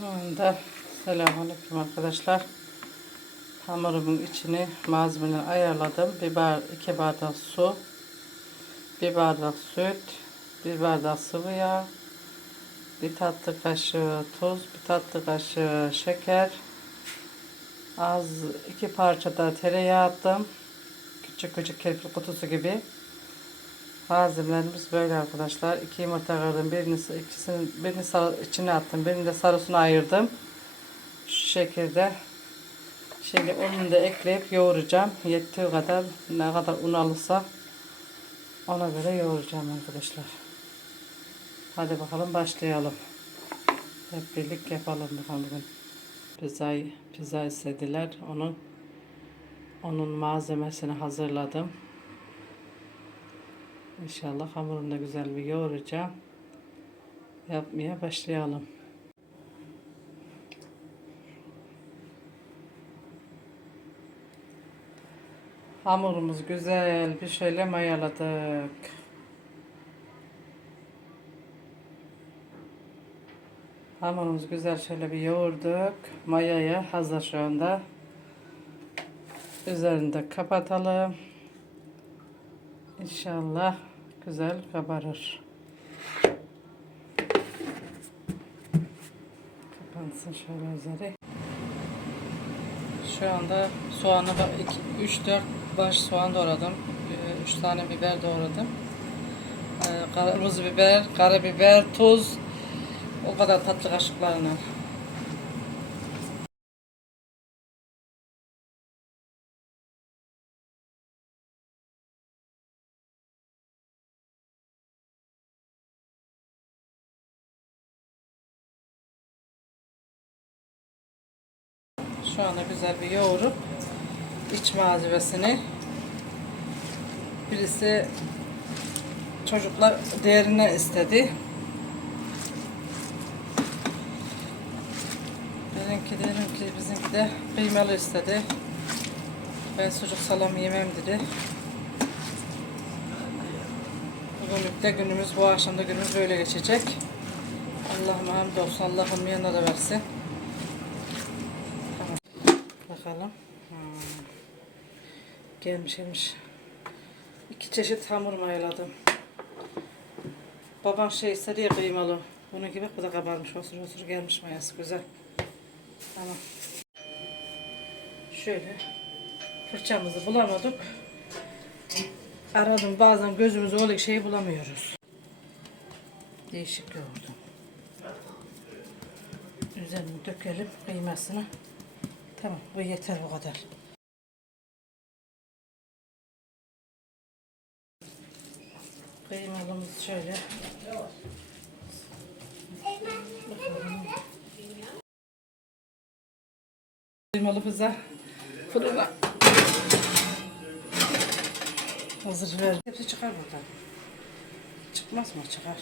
Şu anda selamünaleyküm arkadaşlar. Hamurumun içini malzemeleri ayarladım. Bir bar, iki bardak su, bir bardak süt, bir bardak sıvı yağ, bir tatlı kaşığı tuz, bir tatlı kaşığı şeker, az iki parça da tereyağı attım. Küçük küçük kirpik kutusu gibi. Malzemelerimiz böyle arkadaşlar. İki yumurta kırdım. Birini, ikisini, birini sarı, içine attım. Birini de sarısını ayırdım. Şu şekilde. Şimdi ununu da ekleyip yoğuracağım. Yettiği kadar ne kadar un alırsa ona göre yoğuracağım arkadaşlar. Hadi bakalım başlayalım. Hep birlik yapalım bakalım bugün. Pizzayı, pizza istediler. Onun onun malzemesini hazırladım. İnşallah hamurunu da güzel bir yoğuracağım. Yapmaya başlayalım. Hamurumuz güzel bir şöyle mayaladık. Hamurumuzu güzel şöyle bir yoğurduk. Mayaya hazır şu anda. Üzerini de kapatalım. İnşallah güzel kabarır. Kapansın şöyle üzeri. Şu anda soğanı 3-4 baş soğan doğradım. 3 tane biber doğradım. Ee, Kırmızı biber, karabiber, tuz. O kadar tatlı kaşıklarına. Şu anda güzel bir yoğurup iç malzemesini birisi çocuklar değerine istedi. Benimki dedim ki bizimki de kıymalı istedi. Ben sucuk salamı yemem dedi. Bugünlük de günümüz bu akşam da günümüz böyle geçecek. Allah'ım hamdolsun Allah'ım yanına da versin. Bakalım. Hmm. Gelmiş gelmiş. İki çeşit hamur mayaladım. Babam şey istedi ya kıymalı. Bunun gibi bu da kabarmış. Osur osur gelmiş mayası güzel. Tamam. Şöyle fırçamızı bulamadık. Aradım bazen gözümüz öyle şeyi bulamıyoruz. Değişik yoğurdum. Üzerine dökelim kıymasını. Tamam bu yeter bu kadar. Kıymalımız şöyle. Kıymalı pizza fırına hazır ver. Hepsi çıkar buradan. Çıkmaz mı? Çıkar.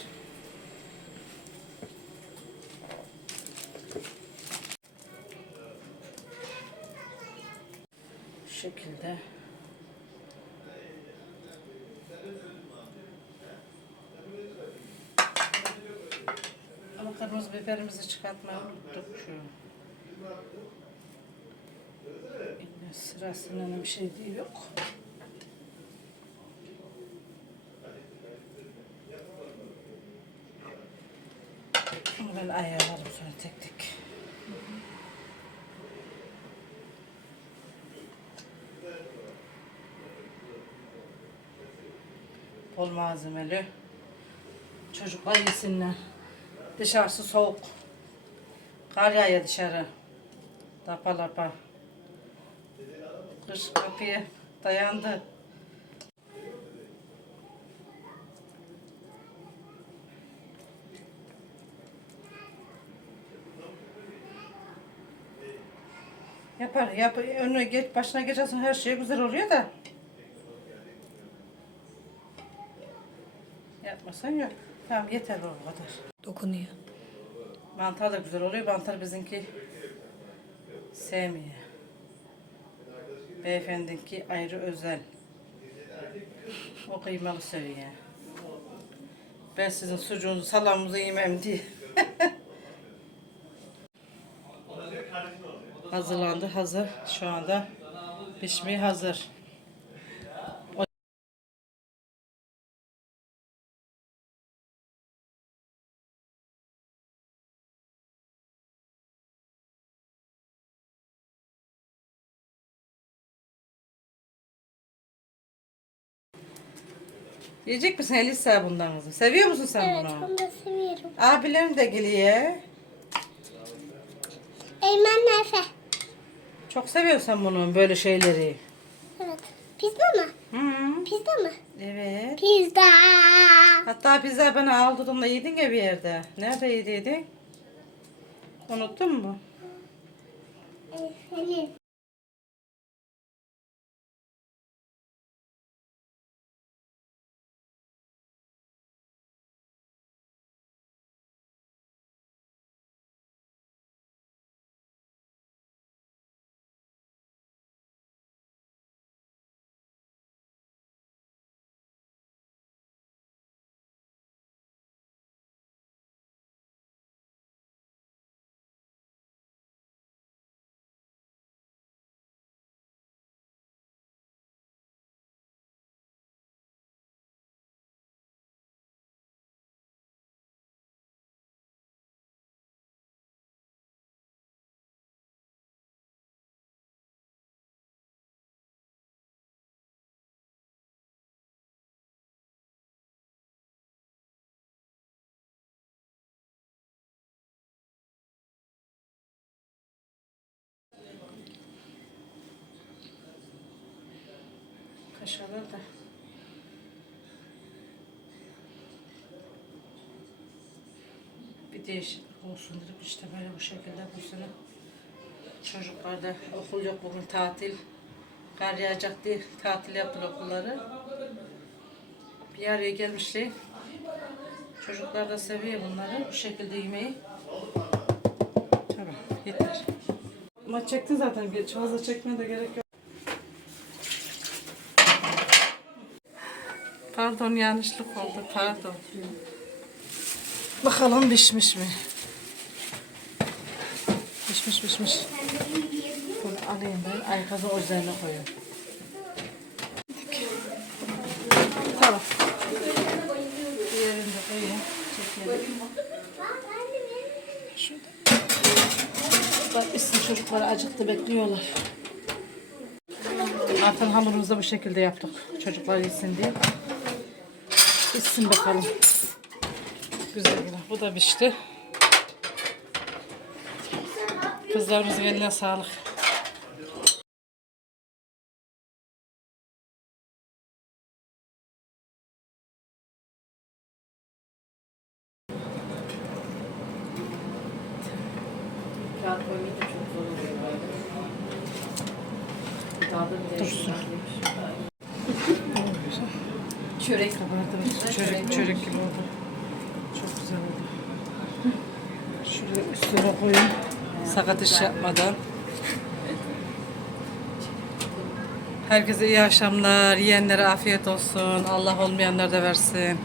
Şekilde. Ama kırmızı biberimizi çıkartmayı unuttuk şu. Yine sırasında bir şey değil yok. Ben ayarlarım sonra tek tek. Bol malzemeli. Çocuklar yesinler. Dışarısı soğuk. Kar yağıyor dışarı. Lapa lapa. Kış kapıya dayandı. Yapar, yap, önüne geç, başına geçersin her şey güzel oluyor da. Yapmasan yok. Tamam yeter bu kadar. Dokunuyor. Mantar da güzel oluyor. Mantar bizimki sevmiyor. Beyefendinki ayrı özel. O kıymalı söylüyor. Ben sizin sucuğunuzu, salamınızı yemem diye. hazırlandı. Hazır. Şu anda pişmeye hazır. Yiyecek misin Elisa bundan kızım? Seviyor musun sen Evet bunu? onu da seviyorum. Abilerim de geliyor. Eymen Efe. Çok seviyorsan bunu böyle şeyleri. Evet. Pizza mı? Hı. Pizza mı? Evet. Pizza. Hatta pizza bana aldırdın da yedin ya bir yerde. Nerede yediydin? Unuttun mu? Senin. Kaşarlar da. Bir değişiklik olsun dedim. İşte böyle bu şekilde bu sene. Çocuklarda okul yok bugün tatil. Kar yağacak diye tatil yaptılar okulları. Bir araya gelmişler. Çocuklar da seviyor bunları bu şekilde yemeği. Tamam yeter. Maç çekti zaten. Geç fazla çekmeye de gerek yok. Pardon yanlışlık oldu pardon. Bakalım pişmiş mi? Pişmiş pişmiş. Bunu alayım ben aykazın üzerine koyayım. Tamam. Diğerini de koyayım. Çekelim. Şurada. Bak isim çocuklar acıktı bekliyorlar. Zaten hamurumuzu bu şekilde yaptık. Çocuklar yesin diye. Pişsin bakalım. Güzel güzel. Bu da pişti. Kızlarımızın eline sağlık. Kağıt koymayı da çok zor oluyor böyle. Daha da bir Dursun. Çörek Kabardı. Çörek, çörek gibi oldu. Çok güzel oldu. Şöyle üstüne koyayım. Sakat iş yapmadan. Herkese iyi akşamlar. Yiyenlere afiyet olsun. Allah olmayanlar da versin.